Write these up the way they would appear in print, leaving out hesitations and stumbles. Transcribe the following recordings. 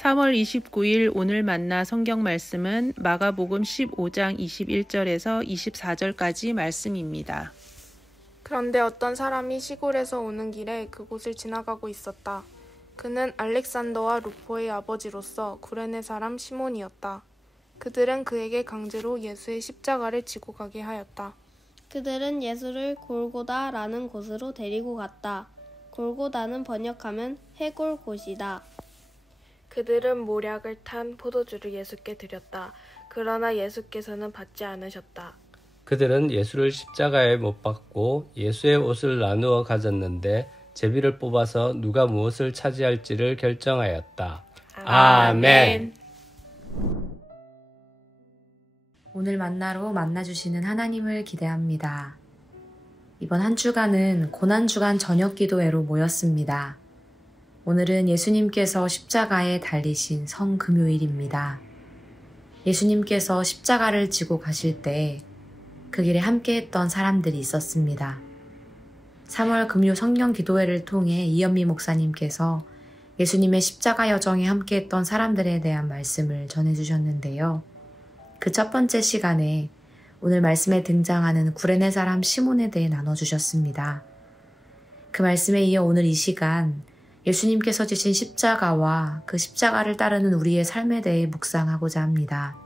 3월 29일 오늘 만나 성경 말씀은 마가복음 15장 21절에서 24절까지 말씀입니다. 그런데 어떤 사람이 시골에서 오는 길에 그곳을 지나가고 있었다. 그는 알렉산더와 루포의 아버지로서 구레네 사람 시몬이었다. 그들은 그에게 강제로 예수의 십자가를 지고 가게 하였다. 그들은 예수를 골고다라는 곳으로 데리고 갔다. 골고다는 번역하면 해골 곳이다. 그들은 모략을 탄 포도주를 예수께 드렸다. 그러나 예수께서는 받지 않으셨다. 그들은 예수를 십자가에 못 박고 예수의 옷을 나누어 가졌는데 제비를 뽑아서 누가 무엇을 차지할지를 결정하였다. 아멘. 오늘 만나로 만나주시는 하나님을 기대합니다. 이번 한 주간은 고난주간 저녁기도회로 모였습니다. 오늘은 예수님께서 십자가에 달리신 성금요일입니다. 예수님께서 십자가를 지고 가실 때 그 길에 함께했던 사람들이 있었습니다. 3월 금요 성령 기도회를 통해 이현미 목사님께서 예수님의 십자가 여정에 함께했던 사람들에 대한 말씀을 전해주셨는데요. 그 첫 번째 시간에 오늘 말씀에 등장하는 구레네 사람 시몬에 대해 나눠주셨습니다. 그 말씀에 이어 오늘 이 시간 예수님께서 지신 십자가와 그 십자가를 따르는 우리의 삶에 대해 묵상하고자 합니다.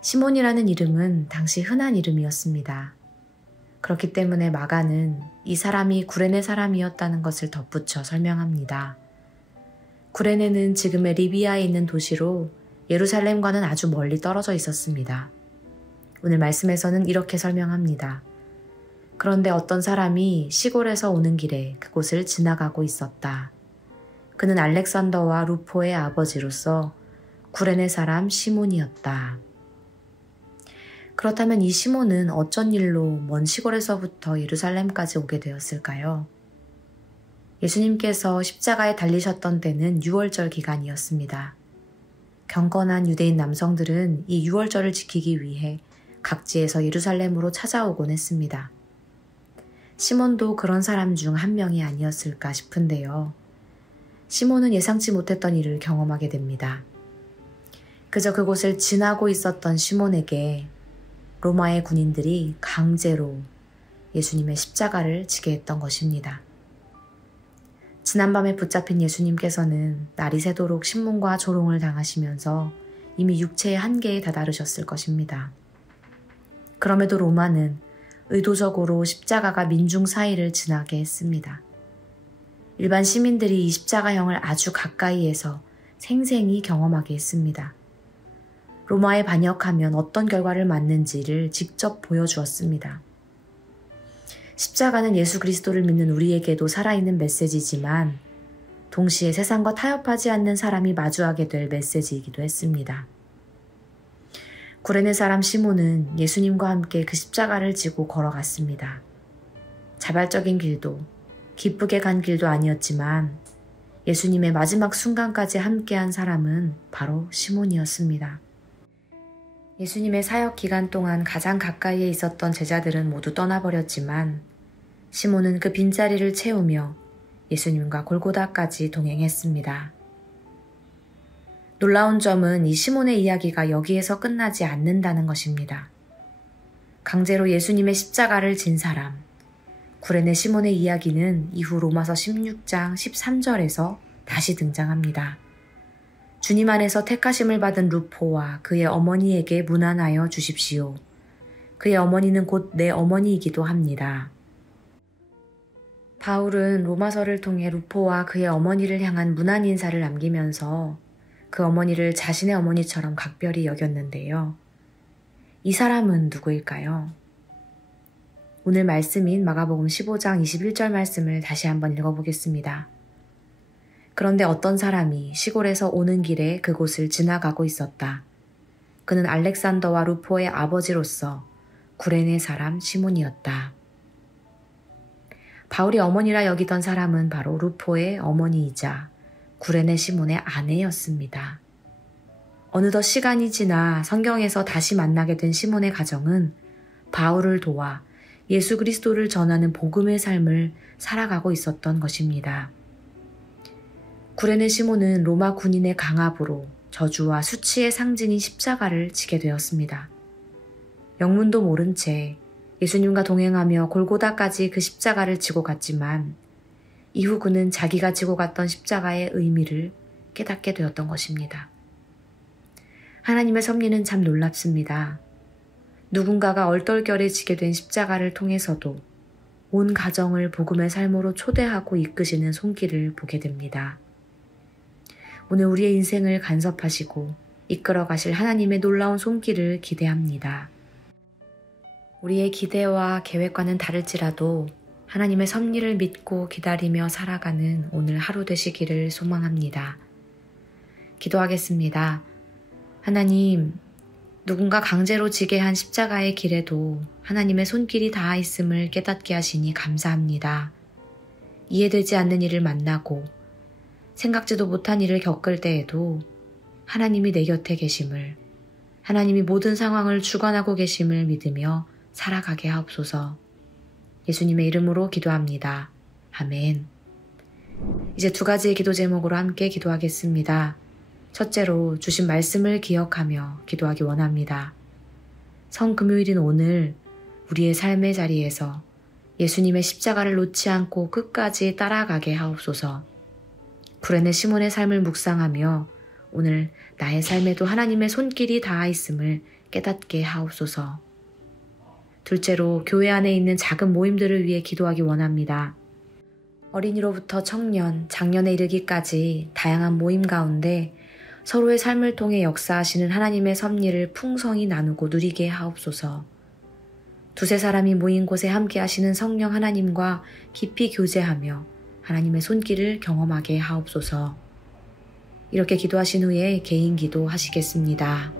시몬이라는 이름은 당시 흔한 이름이었습니다. 그렇기 때문에 마가는 이 사람이 구레네 사람이었다는 것을 덧붙여 설명합니다. 구레네는 지금의 리비아에 있는 도시로 예루살렘과는 아주 멀리 떨어져 있었습니다. 오늘 말씀에서는 이렇게 설명합니다. 그런데 어떤 사람이 시골에서 오는 길에 그곳을 지나가고 있었다. 그는 알렉산더와 루포의 아버지로서 구레네 사람 시몬이었다. 그렇다면 이 시몬은 어쩐 일로 먼 시골에서부터 예루살렘까지 오게 되었을까요? 예수님께서 십자가에 달리셨던 때는 유월절 기간이었습니다. 경건한 유대인 남성들은 이 유월절을 지키기 위해 각지에서 예루살렘으로 찾아오곤 했습니다. 시몬도 그런 사람 중 한 명이 아니었을까 싶은데요. 시몬은 예상치 못했던 일을 경험하게 됩니다. 그저 그곳을 지나고 있었던 시몬에게 로마의 군인들이 강제로 예수님의 십자가를 지게 했던 것입니다. 지난밤에 붙잡힌 예수님께서는 날이 새도록 신문과 조롱을 당하시면서 이미 육체의 한계에 다다르셨을 것입니다. 그럼에도 로마는 의도적으로 십자가가 민중 사이를 지나게 했습니다. 일반 시민들이 이 십자가형을 아주 가까이에서 생생히 경험하게 했습니다. 로마에 반역하면 어떤 결과를 맞는지를 직접 보여주었습니다. 십자가는 예수 그리스도를 믿는 우리에게도 살아있는 메시지지만 동시에 세상과 타협하지 않는 사람이 마주하게 될 메시지이기도 했습니다. 구레네 사람 시몬은 예수님과 함께 그 십자가를 지고 걸어갔습니다. 자발적인 길도 기쁘게 간 길도 아니었지만 예수님의 마지막 순간까지 함께한 사람은 바로 시몬이었습니다. 예수님의 사역 기간 동안 가장 가까이에 있었던 제자들은 모두 떠나버렸지만 시몬은 그 빈자리를 채우며 예수님과 골고다까지 동행했습니다. 놀라운 점은 이 시몬의 이야기가 여기에서 끝나지 않는다는 것입니다. 강제로 예수님의 십자가를 진 사람, 구레네 시몬의 이야기는 이후 로마서 16장 13절에서 다시 등장합니다. 주님 안에서 택하심을 받은 루포와 그의 어머니에게 문안하여 주십시오. 그의 어머니는 곧 내 어머니이기도 합니다. 바울은 로마서를 통해 루포와 그의 어머니를 향한 문안 인사를 남기면서 그 어머니를 자신의 어머니처럼 각별히 여겼는데요. 이 사람은 누구일까요? 오늘 말씀인 마가복음 15장 21절 말씀을 다시 한번 읽어보겠습니다. 그런데 어떤 사람이 시골에서 오는 길에 그곳을 지나가고 있었다. 그는 알렉산더와 루포의 아버지로서 구레네 사람 시몬이었다. 바울이 어머니라 여기던 사람은 바로 루포의 어머니이자 구레네 시몬의 아내였습니다. 어느덧 시간이 지나 성경에서 다시 만나게 된 시몬의 가정은 바울을 도와 예수 그리스도를 전하는 복음의 삶을 살아가고 있었던 것입니다. 구레네 시몬은 로마 군인의 강압으로 저주와 수치의 상징인 십자가를 지게 되었습니다. 영문도 모른 채 예수님과 동행하며 골고다까지 그 십자가를 지고 갔지만 이후 그는 자기가 지고 갔던 십자가의 의미를 깨닫게 되었던 것입니다. 하나님의 섭리는 참 놀랍습니다. 누군가가 얼떨결에 지게 된 십자가를 통해서도 온 가정을 복음의 삶으로 초대하고 이끄시는 손길을 보게 됩니다. 오늘 우리의 인생을 간섭하시고 이끌어 가실 하나님의 놀라운 손길을 기대합니다. 우리의 기대와 계획과는 다를지라도 하나님의 섭리를 믿고 기다리며 살아가는 오늘 하루 되시기를 소망합니다. 기도하겠습니다. 하나님, 누군가 강제로 지게 한 십자가의 길에도 하나님의 손길이 닿아 있음을 깨닫게 하시니 감사합니다. 이해되지 않는 일을 만나고 생각지도 못한 일을 겪을 때에도 하나님이 내 곁에 계심을, 하나님이 모든 상황을 주관하고 계심을 믿으며 살아가게 하옵소서. 예수님의 이름으로 기도합니다. 아멘. 이제 2가지의 기도 제목으로 함께 기도하겠습니다. 첫째로 주신 말씀을 기억하며 기도하기 원합니다. 성금요일인 오늘 우리의 삶의 자리에서 예수님의 십자가를 놓지 않고 끝까지 따라가게 하옵소서. 구레네 시몬의 삶을 묵상하며 오늘 나의 삶에도 하나님의 손길이 닿아 있음을 깨닫게 하옵소서. 둘째로 교회 안에 있는 작은 모임들을 위해 기도하기 원합니다. 어린이로부터 청년, 장년에 이르기까지 다양한 모임 가운데 서로의 삶을 통해 역사하시는 하나님의 섭리를 풍성히 나누고 누리게 하옵소서. 2-3사람이 모인 곳에 함께 하시는 성령 하나님과 깊이 교제하며 하나님의 손길을 경험하게 하옵소서. 이렇게 기도하신 후에 개인 기도 하시겠습니다.